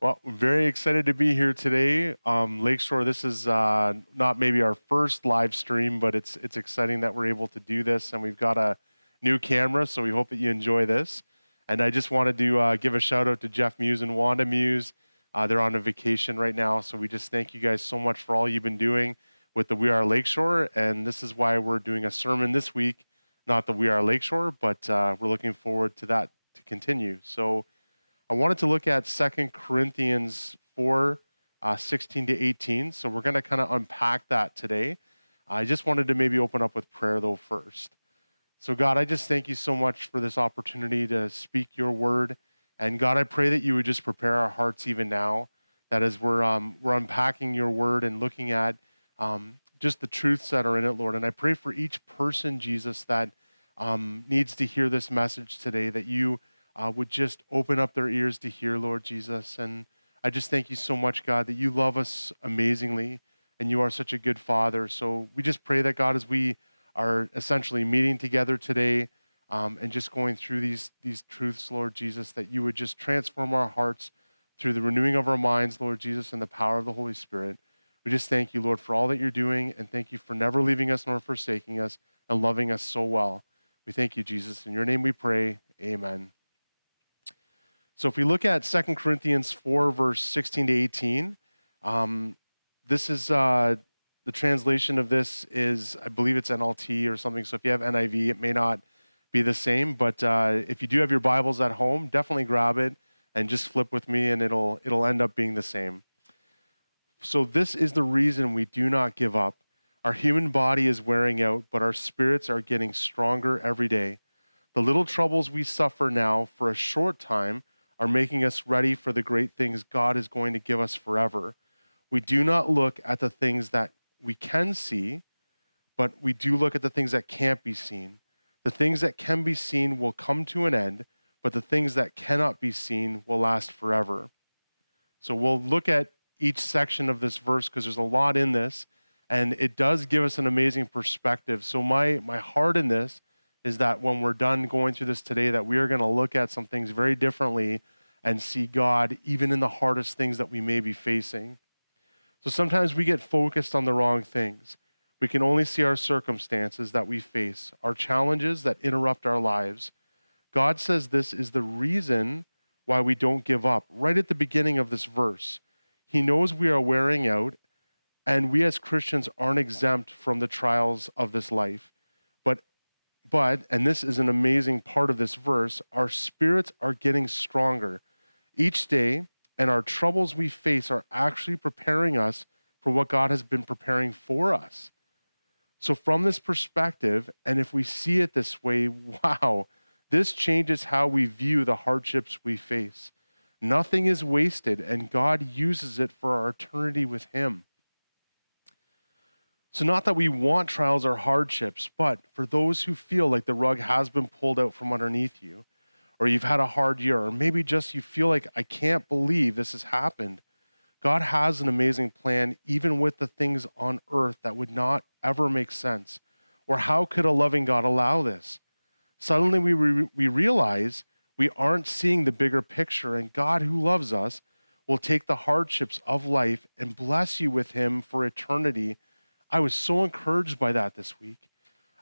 Well, we're very excited to be here today. Lakeshore, this is not maybe our first live stream, but it's exciting that we're able to do this, and we've got a new camera, so we hope that you enjoy this. And I just wanted to give a shout out to Jeff Muse and Wanda Muse. They're on a vacation right now, so we just thank you guys so much for all you've been doing with the We Are Lakeshore, and this is why we're doing a sermon this week, not the We Are Lakeshore, but we're looking forward to that to continue. So I wanted to look at 2 Corinthians 4, 16 to 18. So we're going to kind of unpack that today. I just wanted to maybe open up with prayer, though, first. So, God, I just thank you so much for this opportunity to speak your word. And, God, I pray that you would just prepare our hearts even now, that as we're unpacking your word and looking at just the truths that are in it, Lord. And I pray for each person, Jesus, that needs to hear this message today, that you would just open up their ears to hear, Lord Jesus. And I just thank you so much, God, that you love us amazingly and you are such a good Father. So we just pray that, God, as we are essentially meeting together today and just going through these truths, Lord Jesus, that you would just transform our hearts through the renewing of our minds, Lord Jesus, and the power of the Holy Spirit. We just thank you, Lord, for all that you're doing, and thank you for never leaving us nor forsaking us and loving us so well. We thank you, Jesus. In your name we pray. Amen. So if we look at 2 Corinthians 4, verse 16 to 18, this is the translation of this is, I believe it's NLT or something. So if you have NIV, it may not be the same. But if you do have your Bibles at home, definitely grab it and just flip with me, and it'll end up being the same. So this is the reason we do not give up. Our human body is wearing out, but our spirits are getting stronger every day. The little troubles we suffer now for a short time are making us ready for the great things God is going to give us forever. We do not look at the things that we can see, but we do look at the things that can't be seen. The things that can be seen will come to an end, but the things that cannot be seen will last forever. So we'll look at each section of this verse because there's a lot in this, and it does give us an amazing perspective. So my heart in this is that when we're done going through this today, that we are going to look at some things very differently and see God even in the hardest things that we may be facing. So sometimes we get focused on the wrong things. We can only see our circumstances that we face, our challenges that interrupt our lives. God says this is the reason why we don't give up. Right at the beginning of this verse, he knows we are wearing out, and we as Christians aren't exempt from the trials of this life. But, and this is an amazing part of this verse, our spirits are getting stronger each day, and our troubles we face are actually preparing us for what God has been preparing for us. So from this perspective, and if we see it this way, wow, this changes how we view the hardships we face. Nothing is wasted, and God uses it for our eternity with him. So not that we want trials or hardships, but for those who feel like the rug has been pulled out from underneath you, or you've had a hard year, or maybe just you feel like, I can't believe this has happened. God has an amazing plan, even with the things on earth that would not ever make sense. Or how could a loving God allow this? Suddenly we realize we aren't seeing the bigger picture, and God, who loves us, will take the hardships of life and bless you with him for eternity. I was so encouraged by that this week.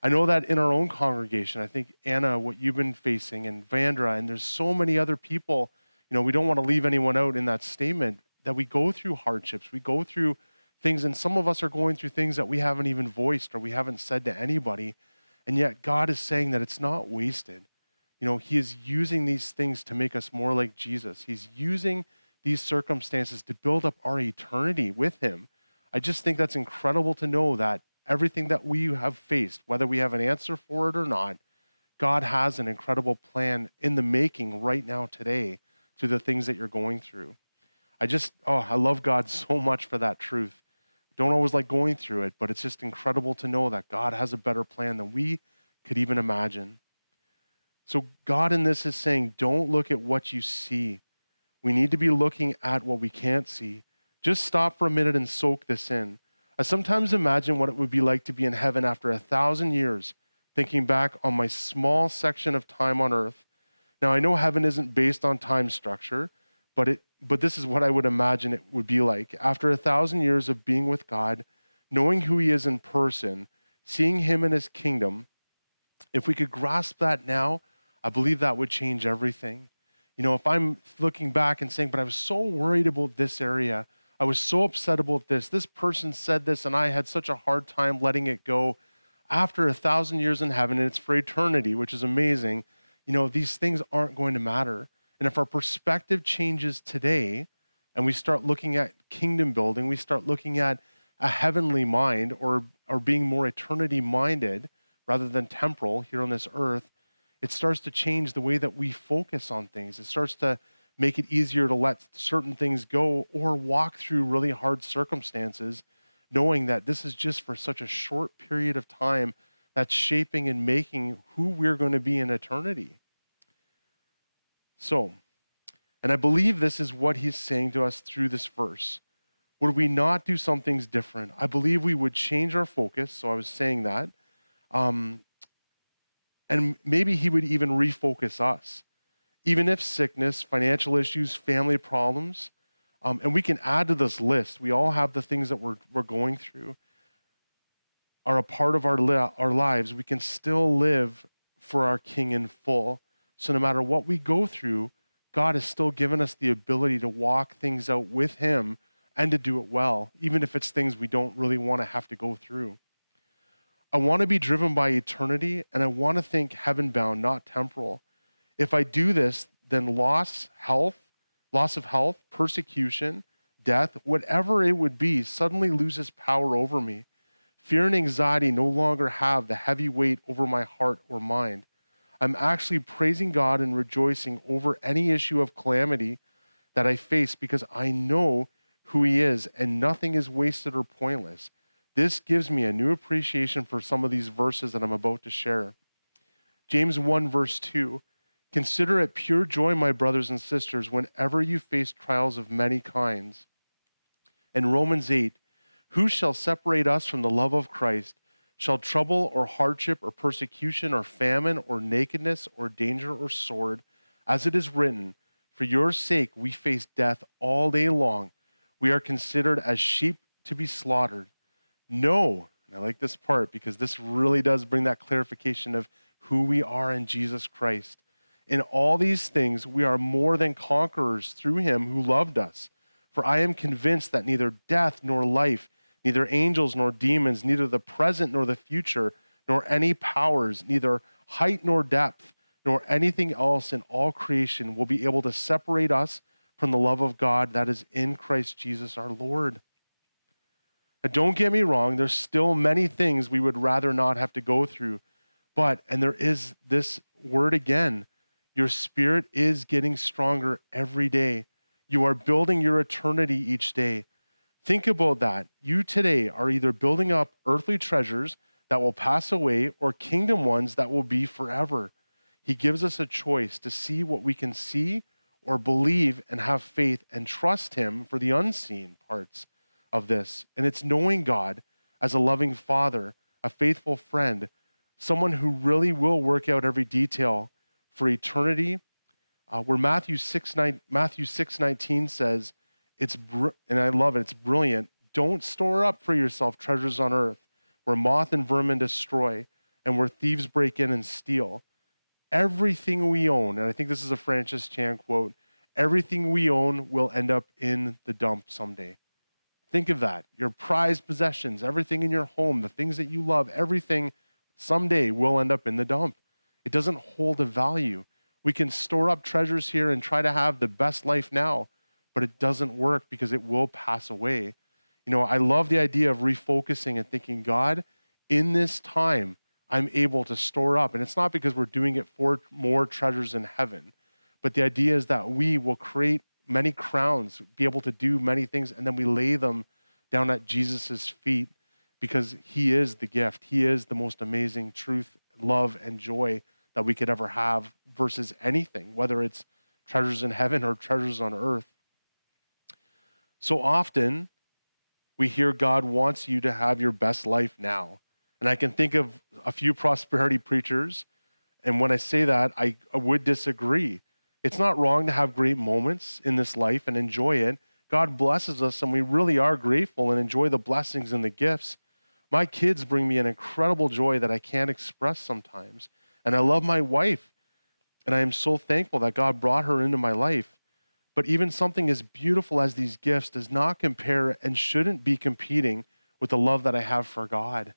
I know that in our own congregation, I think, Anna, what you've been facing, and Vandra, and there's so many other people, we don't want to leave anyone out in that statement, that we go through hardships, we go through things, and some of us are going through things that we haven't even voiced or we haven't said to anybody, and yet God is saying that it's not wasted. He is using these things to make us more like Jesus. He's using these circumstances to build up our eternity with him. I just think that's incredible to know that everything that we have faced, whether we have an answer for it or not, God has an incredible plan in the making right now today to the things that you're going through. I love God so much for that truth. Don't always like going through it, but it's just incredible to know that God has a better plan than we could even imagine. So God in this is saying, don't look at what you see. We need to be looking at what we can't see. Just stop for a minute and soak this in. I sometimes imagine what it would be like to be in heaven after 1,000 years, thinking back on my small section of time on earth. Now, I know heaven isn't based on time structure, But this is what I would imagine it would be like. After 1,000 years of being with God, knowing who he is in person, seeing him in his kingdom, if we could grasp that now, I believe that would change everything. If I'm looking back and saying, but I was so worried about this area, I was so upset about this person said this, and I had such a hard time letting it go. After 1,000 years in heaven, and it's for eternity, which is amazing, these things aren't going to matter. And if our perspective changes today and we start looking at kingdom building, we start looking at a heavenly mind or being more eternity minded rather than temporal here on this earth, it starts to change the way that we focus on things. It starts to make it easier to let certain things go or walk through really hard circumstances, knowing that this is just for such a short period of time that's shaping and making who we're going to be in eternity. So, and I believe this is what he's saying to us through this verse. Would we not do some things different? I believe we would change our focus. So I was saying that. And maybe he would even refocus us. Even if sickness, financial issues, family problems, and we can add to this list. We all have the things that we're going through are a part of our lives. We can still live for our King in full. So no matter what we go through, God has still given us the ability to walk things out with him and to do it well, even if it's things we don't really want to have to go through. I want to be driven by eternity, and I want to think heaven-bound, not temporal. If I do this, then loss of health, persecution, death, whatever it would be, suddenly loses power over me. Fear and anxiety no longer have the heavy weight over my heart or mind. I'm actually praising God and rejoicing over any issue of calamity that I face because I know who he is and nothing is wasted or pointless. This gives me a new appreciation for some of these verses that I'm about to share. James 1 verse 2, consider it pure joy, my brothers and sisters, whenever you face trials of many kinds. And Romans 8, who shall separate us from the love of Christ? Shall trouble or hardship or persecution or famine or nakedness or danger or sword? As it is written, for your sake we face death all day long. We are considered as sheep to be slaughtered. No, and I like this part because this really does bring that clarification of who we are in Jesus Christ. In all these things, we are more than conquerors through him who loved us. For I am convinced that neither death nor life, neither angels nor demons, neither the present nor the future, nor any powers, neither height nor depth, nor anything else in all creation will be able to separate us from the love of God that is in Christ Jesus our Lord. Now, don't get me wrong, there's still many things we would rather not have to go through. But, and there is this word again, your spirit is getting stronger every day. You are building your eternity each day. Think about that. You today are either building up earthly treasures that will pass away or kingdom ones that will be forever. He gives us a choice to see what we can see or believe and have faith and trust him for the unseen parts of this. And it's knowing God as a loving father, a faithful friend, someone who really will work out every detail for eternity. Where Matthew 6:19 says, and I love it, it's brilliant. Don't store up for yourself treasures on earth where moth and vermin destroy and where thieves break in and steal. Everything we own, and I think this is a Francis Chan quote, everything we own will end up in the dump someday. Think of that. Your prized possessions, everything in your home, the things that you love, everything someday will end up in the dump. It doesn't hold a value. We can store up treasures here and try to have the best life now, but it doesn't work because it will pass away. I love the idea of refocusing and thinking, God, in this time, I'm able to store up. And it's not because we're doing it for more treasures in heaven, but the idea is that we will create many crowns, be able to do many things, and then we lay them down at Jesus's feet because he is the gift. He is the most amazing truth, love, and joy that we could ever have versus anything, whether it's treasures in heaven or treasures on earth. So often, we hear God wants you to have your best life now. And I can think of a few prosperity preachers, and when I say that, I would disagree. It's not wrong to have great moments in this life and enjoy it. God blesses us, and we really are grateful and enjoy the blessings and the gifts. My kids bring me an incredible joy that I can't express sometimes. And I love my wife, and I am so thankful that God brought her into my life. But even something as beautiful as these gifts does not compare and shouldn't be competing with the love that I have for God.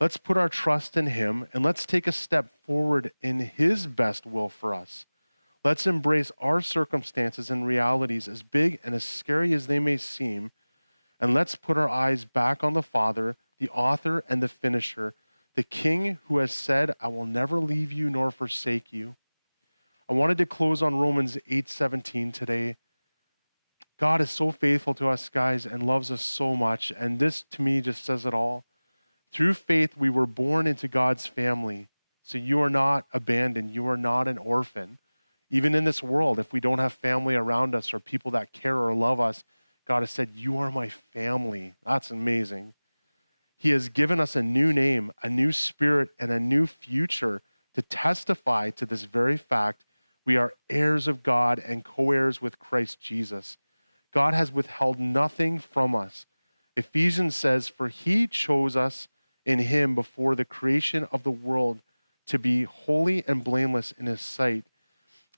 Let's put our trust in Him, and let's take a step forward in His best will for us. Let's embrace our circumstances and realities, as big and as scary as they may seem, and let's put our eyes back on the Father, the author and the finisher, the King who has said, I will never leave you nor forsake you. I wanted to close on Romans 8:17 today. God is so faithful to us, guys, and loves us so much, and this to me just says it all. Through faith, we were born into God's family. So you are not abandoned. You are not an orphan. Even in this world, if we don't have family around us or people that care or love us, God has said, you are my family. That's amazing. He has given us a new name, a new spirit, and a new future to testify to this very fact. We are heirs of God and co-heirs with Christ Jesus. God has withheld nothing from us. Ephesians says, for He chose us in Him before the creation of the world to be holy and blameless in His sight.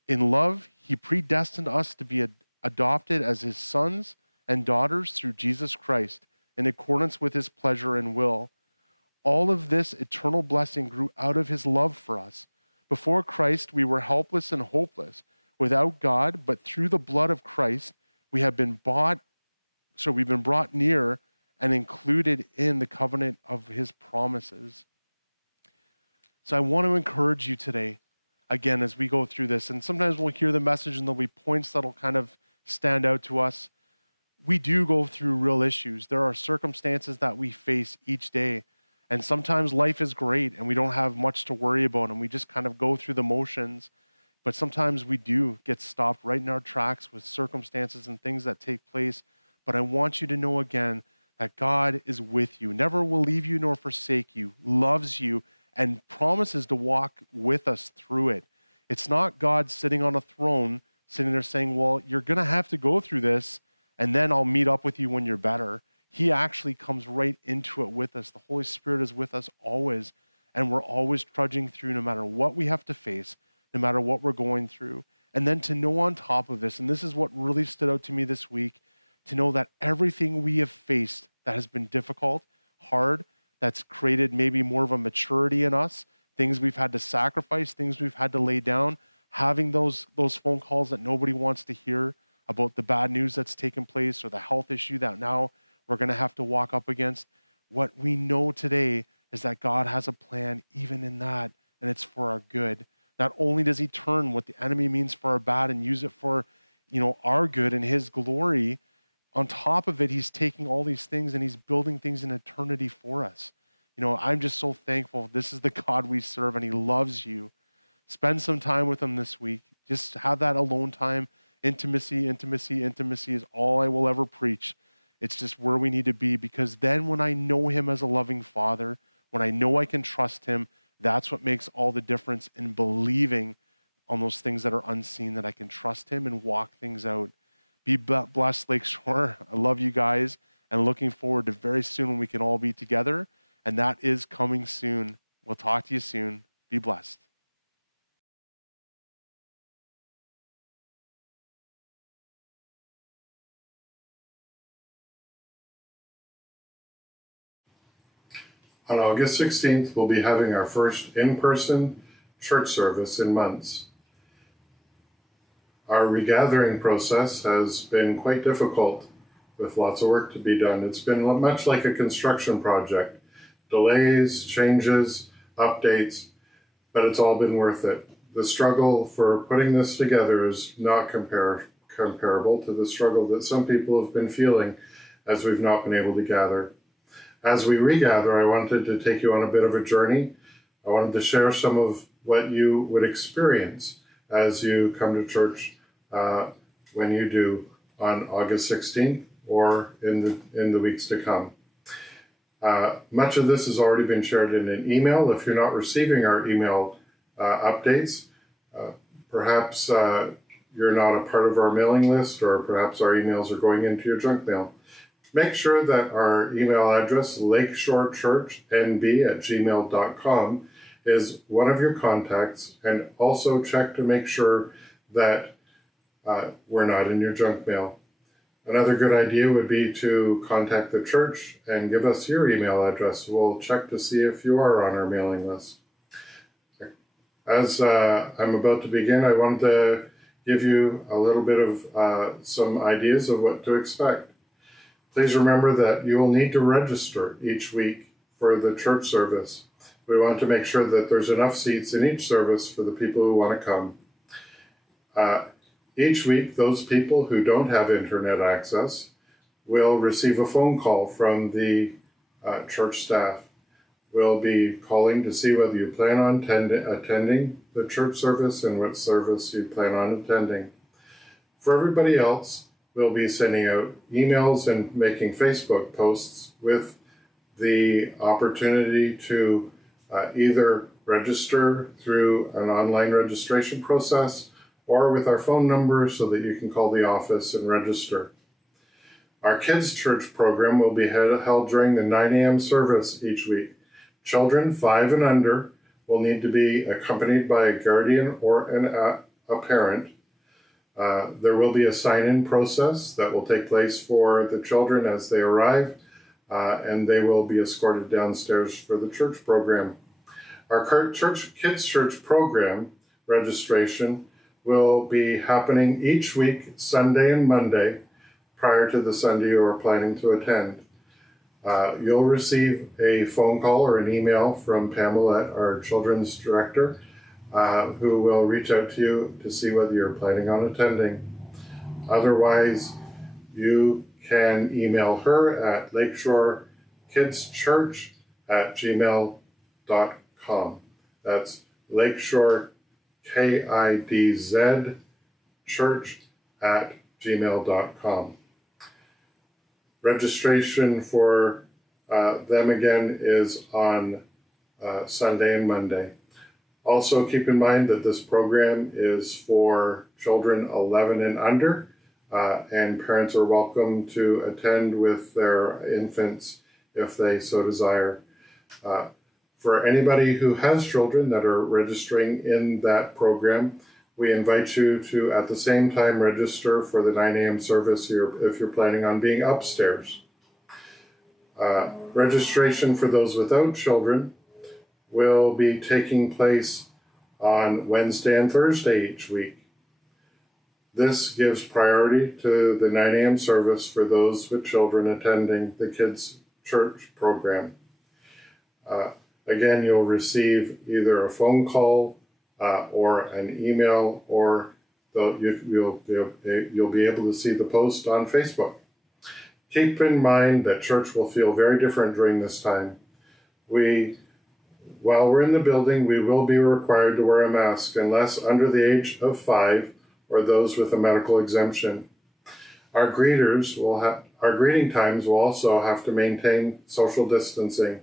In love, He predestined us to be adopted as His sons and daughters through Jesus Christ, in accordance with His pleasure and will. All of this eternal blessing grew out of His love for us. Before Christ, we were helpless and hopeless, without God, but through the blood of Christ, we've been brought near and included in the covenant of His promises. So I want to encourage you today, again, as we go through this, and sometimes we'll hear the message and there'll be points that'll kind of stand out to us. We do go through real issues. There are circumstances that we face each day, and sometimes life is great and we don't have much to worry about and we just kind of go through the motions. But sometimes we do get stopped right in our tracks with circumstances and things that take place. But I want you to know again that God is with you, never will leave you nor forsake you, loves you, and promises to walk with us through it. It's not God sitting on a throne, sitting there saying, well, you're going to have to go through this, and then I'll meet up with you when you're better. He actually comes right into it with us. The Holy Spirit is with us always, and we're always trudging through no matter what we have to face, no matter what we're going through. And then to know on top of this, and this is what really stood out to me this week, to know that everything we have faced that has been difficult, hard, that's created maybe more of a maturity in us, things we've had to sacrifice, things we've had to lay down, having those phone calls that nobody wants to hear about the bad news that's taken place or the health issue that now we're going to have to walk up against. What we know today is that God has a plan even in that, and it's for our good. Not only does He turn what the enemy means for our bad and use it for, our good and His glory, on top of it, He's taking all these things and He's building things in eternity for us. I'm just so thankful. This is the God we serve, and He loves you. Spend some time with Him this week. Just have that alone time. Intimacy is all I will ever preach. It's just where we need to be, because then when I know Him as a loving Father, when I know I can trust Him, that's what makes all the difference in believing on those things that are unseen, that I can trust Him and walk things out. Be blessed, Lakeshore. I love you guys, and looking forward to very soon when we can all be together, and that is coming soon. We'll talk to you soon. Be blessed. On August 16th, we'll be having our first in-person church service in months. Our regathering process has been quite difficult, with lots of work to be done. It's been much like a construction project. Delays, changes, updates, but it's all been worth it. The struggle for putting this together is not comparable to the struggle that some people have been feeling as we've not been able to gather. As we regather, I wanted to take you on a bit of a journey. I wanted to share some of what you would experience as you come to church when you do on August 16th or in the weeks to come. Much of this has already been shared in an email. If you're not receiving our email updates, Perhaps you're not a part of our mailing list, or perhaps our emails are going into your junk mail. Make sure that our email address, lakeshorechurchnb@gmail.com, is one of your contacts, and also check to make sure that we're not in your junk mail. Another good idea would be to contact the church and give us your email address. We'll check to see if you are on our mailing list. As I'm about to begin, I wanted to give you a little bit of some ideas of what to expect. Please remember that you will need to register each week for the church service. We want to make sure that there's enough seats in each service for the people who want to come. Each week, those people who don't have internet access will receive a phone call from the church staff. We'll be calling to see whether you plan on attending the church service and what service you plan on attending. For everybody else, we'll be sending out emails and making Facebook posts with the opportunity to either register through an online registration process or with our phone number so that you can call the office and register. Our kids' church program will be held during the 9 a.m. service each week. Children 5 and under will need to be accompanied by a guardian or a parent. There will be a sign-in process that will take place for the children as they arrive, and they will be escorted downstairs for the church program. Our kids' church program registration will be happening each week, Sunday and Monday, prior to the Sunday you are planning to attend. You'll receive a phone call or an email from Pamela, our children's director, who will reach out to you to see whether you're planning on attending. Otherwise, you can email her at lakeshorekidschurch@gmail.com. That's lakeshore church@gmail.com. Registration for them again is on Sunday and Monday. Also keep in mind that this program is for children 11 and under, and parents are welcome to attend with their infants if they so desire. For anybody who has children that are registering in that program, we invite you to, at the same time, register for the 9 a.m. service if you're planning on being upstairs. Registration for those without children will be taking place on Wednesday and Thursday each week. This gives priority to the 9 a.m. service for those with children attending the kids' church program. Again, you'll receive either a phone call or an email, or you'll be able to see the post on Facebook. Keep in mind that church will feel very different during this time. While we're in the building, we will be required to wear a mask unless under the age of 5 or those with a medical exemption. Our greeting times will also have to maintain social distancing.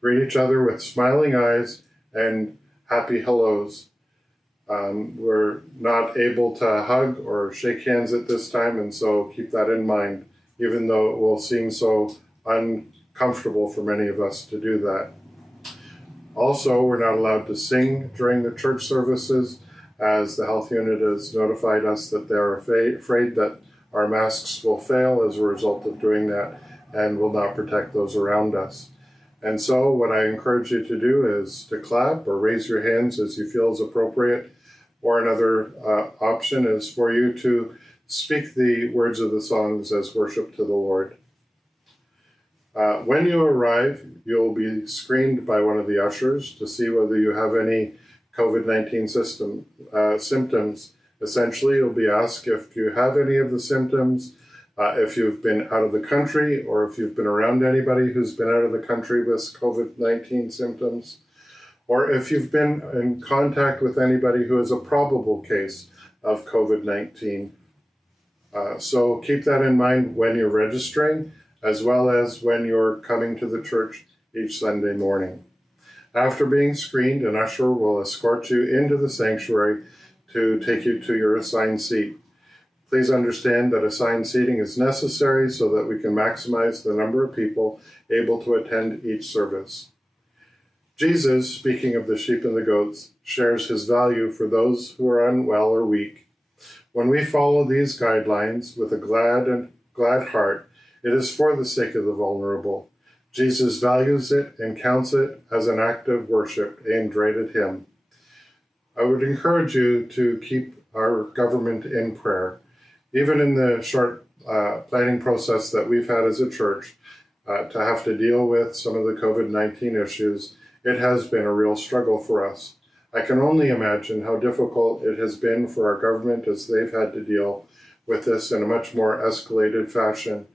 Greet each other with smiling eyes and happy hellos. We're not able to hug or shake hands at this time, and so keep that in mind, even though it will seem so uncomfortable for many of us to do that. Also, we're not allowed to sing during the church services, as the health unit has notified us that they're afraid that our masks will fail as a result of doing that and will not protect those around us. And so what I encourage you to do is to clap or raise your hands as you feel is appropriate, or another option is for you to speak the words of the songs as worship to the Lord. When you arrive, you'll be screened by one of the ushers to see whether you have any COVID-19 symptoms. Essentially, you'll be asked if you have any of the symptoms, if you've been out of the country, or if you've been around anybody who's been out of the country with COVID-19 symptoms, or if you've been in contact with anybody who is a probable case of COVID-19. So keep that in mind when you're registering, as well as when you're coming to the church each Sunday morning. After being screened, an usher will escort you into the sanctuary to take you to your assigned seat. Please understand that assigned seating is necessary so that we can maximize the number of people able to attend each service. Jesus, speaking of the sheep and the goats, shares his value for those who are unwell or weak. When we follow these guidelines with a glad heart, it is for the sake of the vulnerable. Jesus values it and counts it as an act of worship aimed right at him. I would encourage you to keep our government in prayer. Even in the short planning process that we've had as a church, to have to deal with some of the COVID-19 issues, it has been a real struggle for us. I can only imagine how difficult it has been for our government as they've had to deal with this in a much more escalated fashion.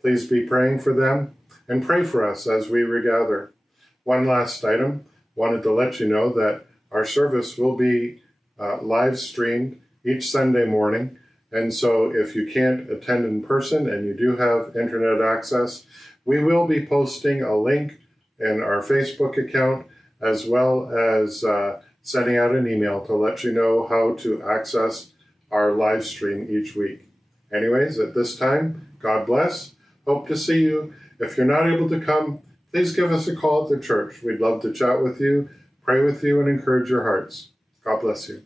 Please be praying for them and pray for us as we regather. One last item, wanted to let you know that our service will be live streamed each Sunday morning. And so if you can't attend in person and you do have internet access, we will be posting a link in our Facebook account, as well as sending out an email to let you know how to access our live stream each week. Anyways, at this time, God bless. Hope to see you. If you're not able to come, please give us a call at the church. We'd love to chat with you, pray with you, and encourage your hearts. God bless you.